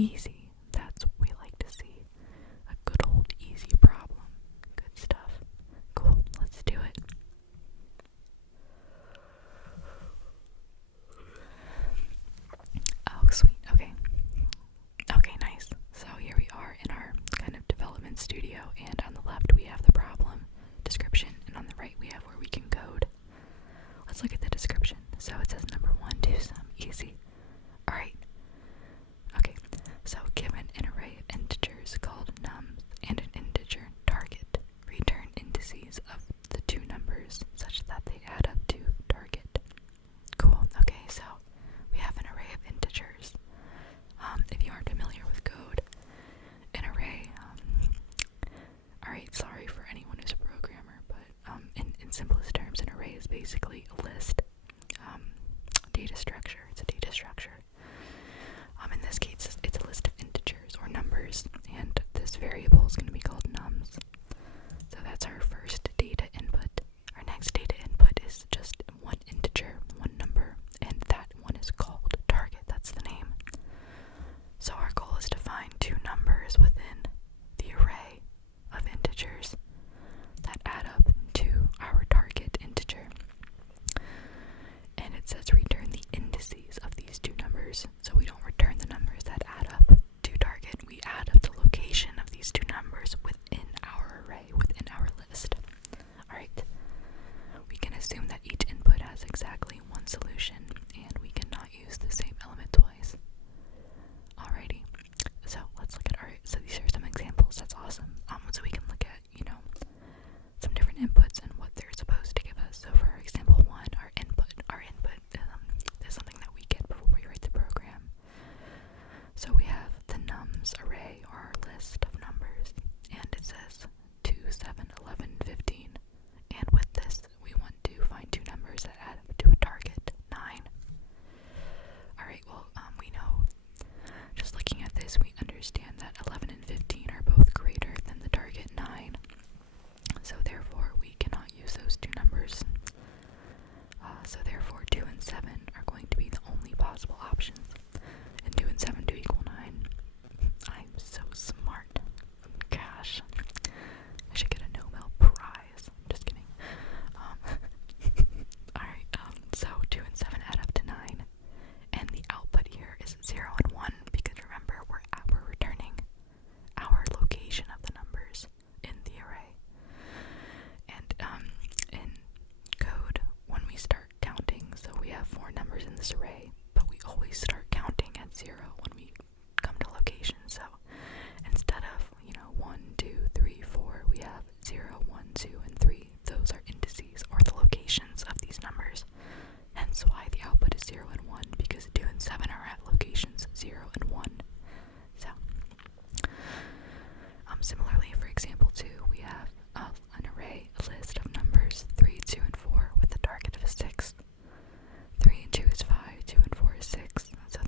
Easy. That's what we like to see. A good old easy problem. Good stuff. Cool. Let's do it. Oh, sweet. Okay. Okay, nice. So here we are in our kind of development studio, and on the left we have the problem description, and on the right we have where we can code. Let's look at the description. So it says number 1, do some easy. Alright. Okay, so given an array of integers called nums and an integer target, return indices of the two numbers such that they add up to target. Cool. Okay, so we have an array of integers. If you aren't familiar with code, an array, alright, sorry for anyone who's a programmer, but in simplest terms, an array is basically a list, data structure. It's a data structure. In this case, it's a list of integers or numbers, and this variable is going to be called nums. So that's our first data input. Our next data input is just one integer, one number, and that one is called target. That's the name. So our goal is to find two numbers within the array of integers that add up to our target integer. And it says return the indices of these two numbers. So we don't return the numbers that add up to target. We add up the location of these two numbers within our array, within our list. Alright. We can assume that each input has exactly one solution, and we cannot use the same element twice. Alrighty. So let's look at so these are some examples. That's awesome. So we can look at, some different inputs and what they're supposed to give us. So for example 1, our input is something that we get before we write the program. So we have the nums array, or our list of numbers, and it says 2, 7, 11, 15. And with this, we want to find two numbers that add up to a target, 9. Alright, well, we know, just looking at this, we understand that 11 and 15 are both greater than the target 9. So therefore, we cannot use those two numbers. So therefore, 2 and 7 are going to be the only possible options. And 2 and 7 do equal 9. I'm so smart. Gosh. I should get a Nobel Prize. Just kidding. Alright, so 2 and 7 add up to 9. And the output here is 0 and 1, because remember, we're returning our location of the numbers in the array. And in code, when we start counting, so we have 4 numbers in this array, but we always start counting at 0 when we come to location. So instead of 1, 2, 3, 4, we have 0, 1, 2, and 3. Those are indices, or the locations of these numbers. Hence why the output is 0 and 1, because 2 and 7 are at locations 0 and 1. So similarly, for example 2, we have an array, a list of numbers 3, 2, and 4 with the target of 6. 3 and 2 is 5, 2 and 4 is 6. So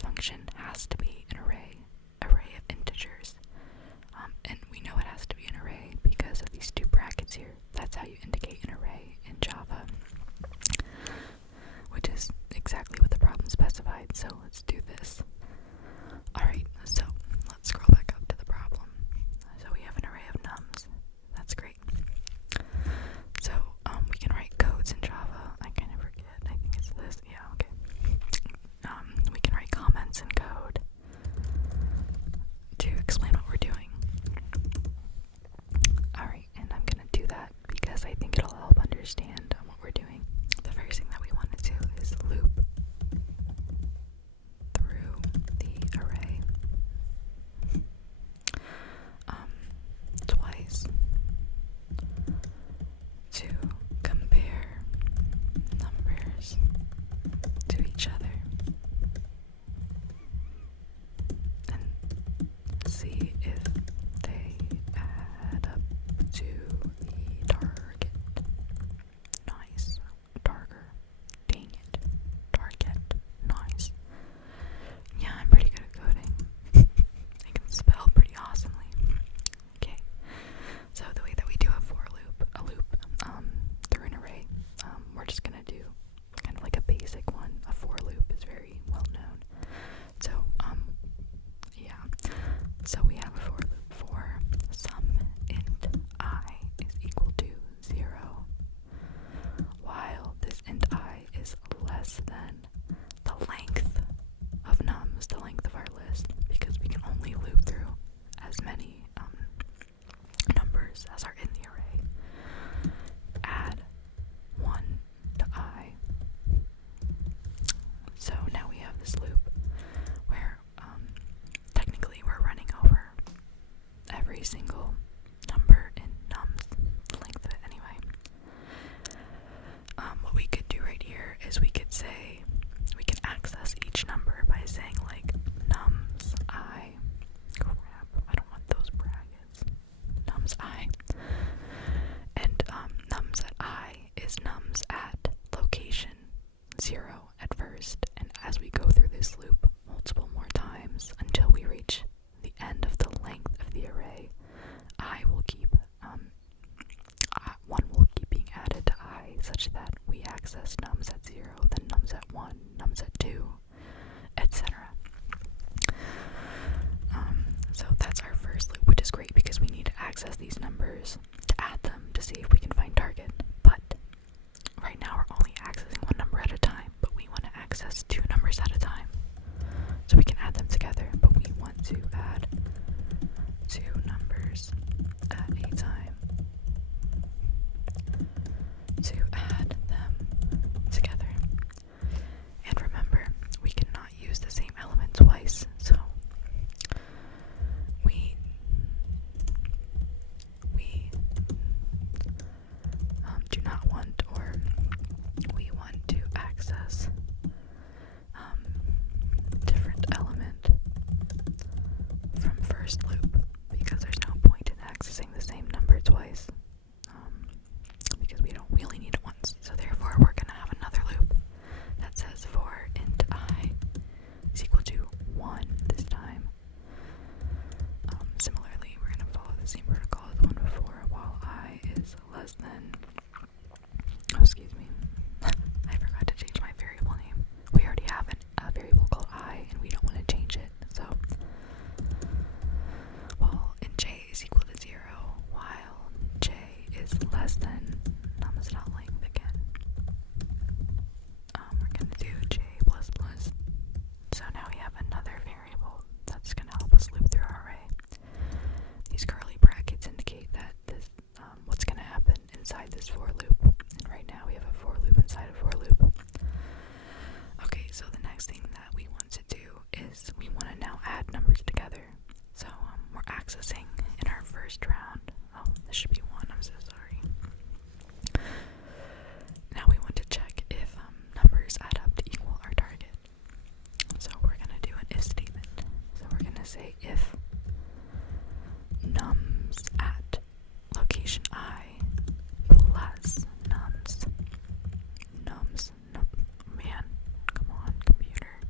this function has to be an array of integers. And we know it has to be an array because of these two brackets here. That's how you indicate an array in Java, which is exactly what the problem specified. So let's do this. Alright, so let's scroll back up to the problem. So we have an array of nums. That's great. So we can write codes in Java. I kind of forget. I think it's this. Yeah, okay. We can write comments in code to explain what we're doing. Alright, and I'm gonna do that because I think it'll help understand what we're doing. The first thing that we want to do is loop through the array twice to compare numbers to each other and see if they add up to the target. Nice. Target. Dang it. Target. Nice. Yeah, I'm pretty good at coding. I can spell pretty awesomely. Okay. So the way that we do a loop through an array, we're just gonna do kind of like a basic one. A for loop is very well known. So, yeah. So we have a for loop for sum int I is equal to 0, while this int I is less than the length of nums, the length of our list, because we can only loop through as many numbers as are in the array. Add 1 to I. So now we have this loop where technically we're running over every single number in nums, the length of it anyway. What we could do right here is we could say, we can access each number by saying like nums I, crap, I don't want those brackets, nums I, and nums at I is nums at location 0 at first, and as we go through this loop multiple more times until we reach the end of the length of the array, I will keep, 1 will keep being added to I, such that we access nums at 0, then nums at 1, nums at 2, etc. So that's our first loop, which is great because we need to access these numbers to add them to see if we can find target. But right now we're only accessing one number at a time, but we want to access 2 numbers at a time. So we can add them together, but we want to add 2 numbers at a time to add them together. And remember, we cannot use the same element twice, so we do not want, or we want to access different element from first loop, because there's no point in accessing the same number twice, because we only need it once. So therefore we're gonna have another loop that says for int I is equal to 1 this time. Similarly, we're gonna follow the same protocol as the one before, while I is less than, oh, excuse me, I forgot to change my variable name. We already have a variable called I, and we don't want to change it, so well, int j is equal to 0, while j is less than nums.length again. We're gonna do j plus plus. So now we have another variable that's gonna help us loop through our array. These curly brackets indicate that this what's gonna happen inside this for loop. And right now we have a for loop inside a for loop. Okay, so the next thing that we want to do is we want to now add numbers together. So we're accessing in our first round. Oh, this should be 1. I'm so sorry. Now we want to check if numbers add up to equal our target. So we're going to do an if statement. So we're going to say if nums at location I plus nums, man, come on, computer,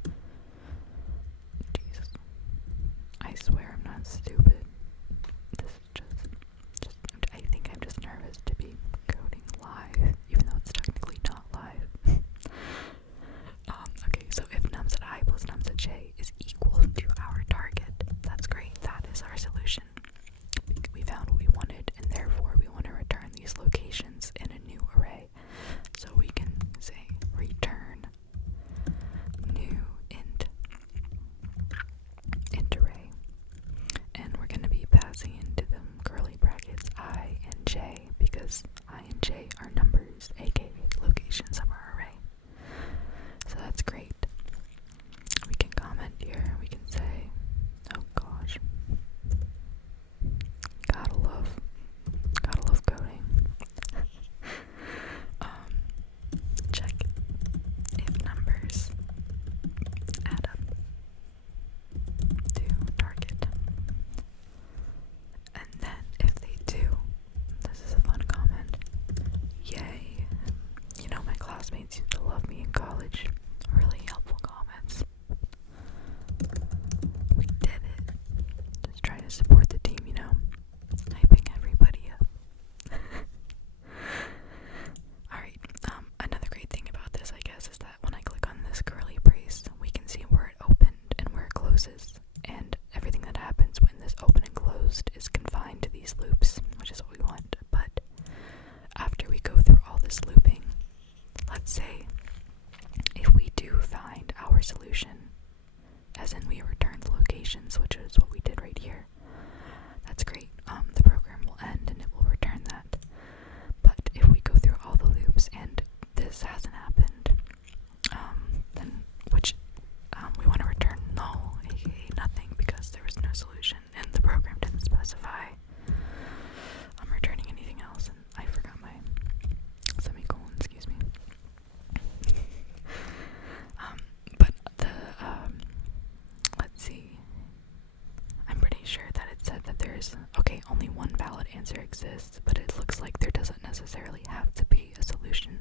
answers. Okay, only one valid answer exists, but it looks like there doesn't necessarily have to be a solution.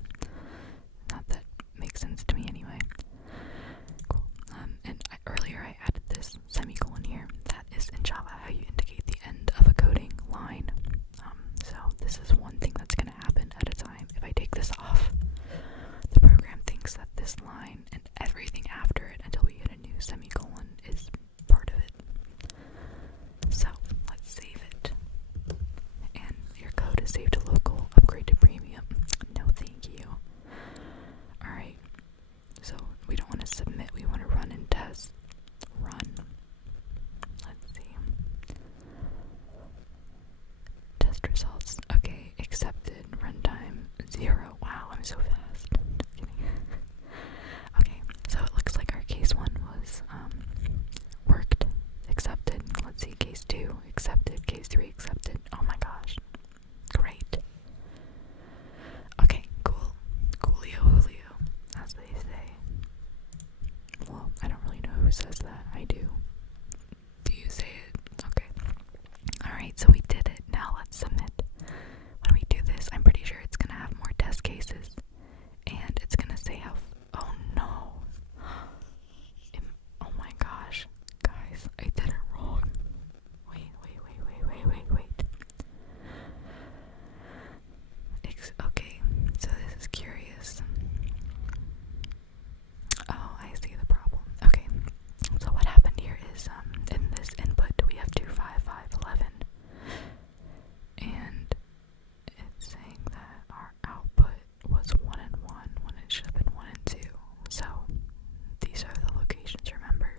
Not that makes sense to me anyway. Cool. Earlier I added this semicolon here. That is in Java how you indicate the end of a coding line. So this is one thing that's going to happen at a time. If I take this off, the program thinks that this line and everything after it until we hit a new semicolon is part of it. So let's save it. And your code is saved to local, upgrade to premium. No thank you. Alright, so we don't want to submit, we want to run and test. Run. Let's see. Test results. Okay, accepted. Runtime 0. Wow, I'm so fast. Just kidding. Okay, so it looks like our case 1 was worked, accepted. Let's see, case 2 accepted, case 3 accepted. Oh my gosh. Great. Okay, cool. Coolio Julio, as they say. Well, I don't really know who says that. I do. Do you say it? Okay. Alright, so we did it. Now let's submit. When we do this, I'm pretty sure it's gonna have more test cases. And it's gonna say how. Oh no. Oh my gosh. Guys, I did it wrong. Wait. Okay, so this is curious. Oh, I see the problem. Okay, so what happened here is, in this input we have 2, 5, 5, 11, and it's saying that our output was 1 and 1 when it should have been 1 and 2. So these are the locations, remember?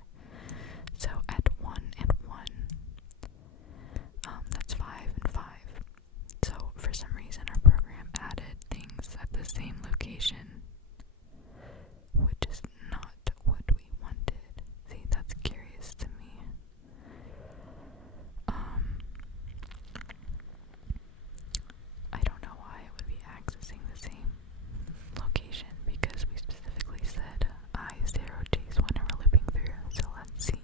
So at 1 and 1, that's 5 and 5. So for some reason our program added things at the same location, which is not what we wanted. See, that's curious to me. I don't know why it would be accessing the same location, because we specifically said I0 chase 1 and we're looping through. So let's see.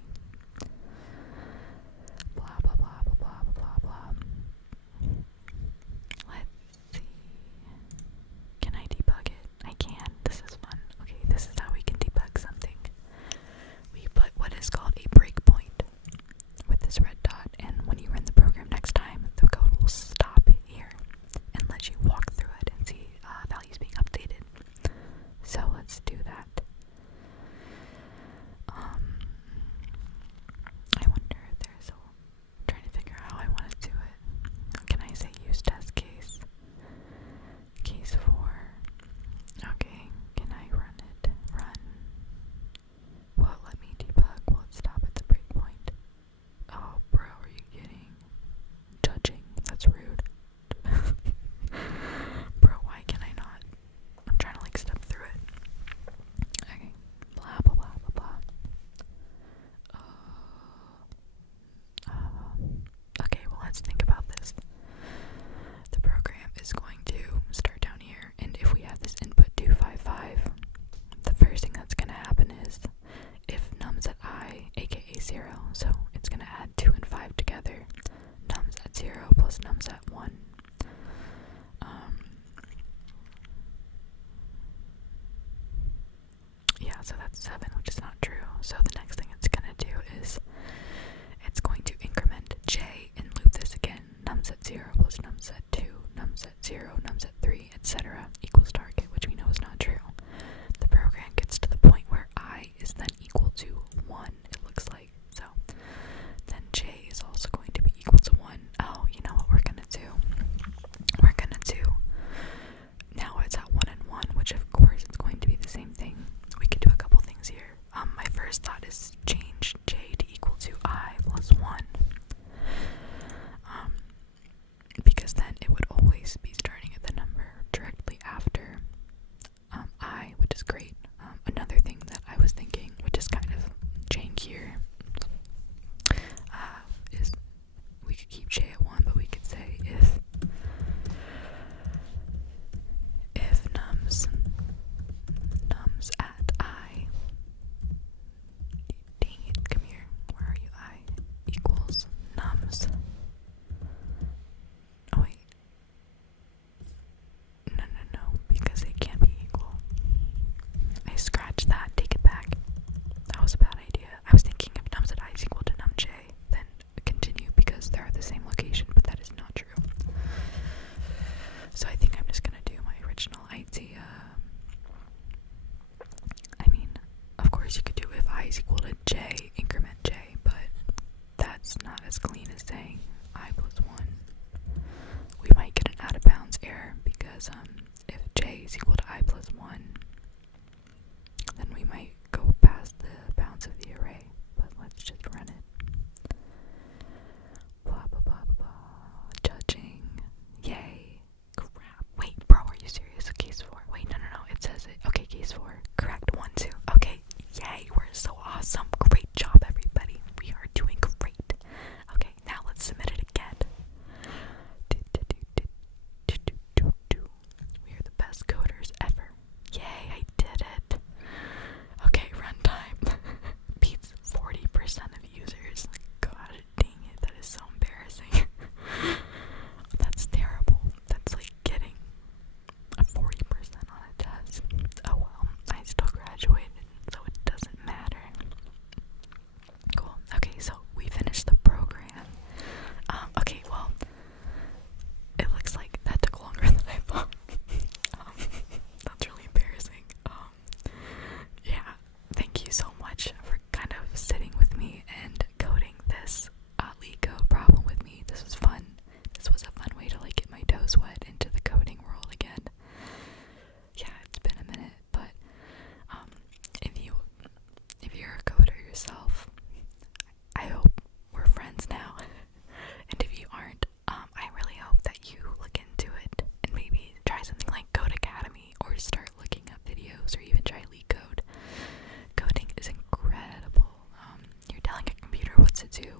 Blah blah blah blah blah blah blah. Let's see. Can I debug it? I can. This is fun. Okay, this is how we can debug something. We put what is called a breakpoint with this red dot, and when you run the program next time, the code will stop here and let you walk through it and see values being updated. So let's do that. I wonder if there's a... trying to figure out how I want to do it. Can I say use test case? Case 4. Okay, can I run it? Run. Will it let me debug? Will it stop at the breakpoint? Oh, bro, are you kidding? Judging. That's rude. Bro, why can I not? I'm trying to like step through it. Okay. Blah blah blah blah blah. Okay, well let's think about this. The program is going to start down here, and if we have this input 255, the first thing that's going to happen is if num's at I, aka 0, so it's going to add 2 and 5 together, num's at 0 plus num's at 1. Yeah, so that's 7, which is not true. So the next thing it's going to do is it's going to increment j and loop this again. Num's at 0 plus num's at 2, num's at 0, num's at 3, etc. equals target, which we know is not true. The program gets to the point where I is then equal to 1, it looks like. So then j is also going to be equal to 1. Oh, you know what we're going to do? We're going to do... Now it's at 1 and 1, which of course it's going to be the same thing. We could do a couple things here. My first thought is as clean as saying I plus 1. We might get an out of bounds error because if j is equal to I plus 1, then we might go past the bounds of the array. But let's just run it. Blah blah blah blah blah. Judging. Yay. Crap. Wait, bro, are you serious? Case 4. Wait, no. It says it. Okay, case 4. Correct 1, 2. Okay. Yay, we're so awesome. Great job, everybody. We are doing great. Okay, now let's submit it again. We are the best coders ever. Yay, I did it. Okay, runtime. Beats 40% of users. God dang it, that is so embarrassing. That's terrible. That's like getting a 40% on a test. Oh well, I still graduated, so it doesn't matter. Cool. Okay, so we finished the program. Okay, well, it looks like that took longer than I thought. That's really embarrassing. Yeah, thank you so much for kind of sitting with me and coding this Leet Code problem with me. This was fun. This was a fun way to like get my toes wet into the coding world again. Yeah, it's been a minute, but if you're a coder yourself, I hope we're friends now. And if you aren't, I really hope that you look into it and maybe try something like Code Academy or start looking up videos or even try Leet Code. Coding is incredible. You're telling a computer what to do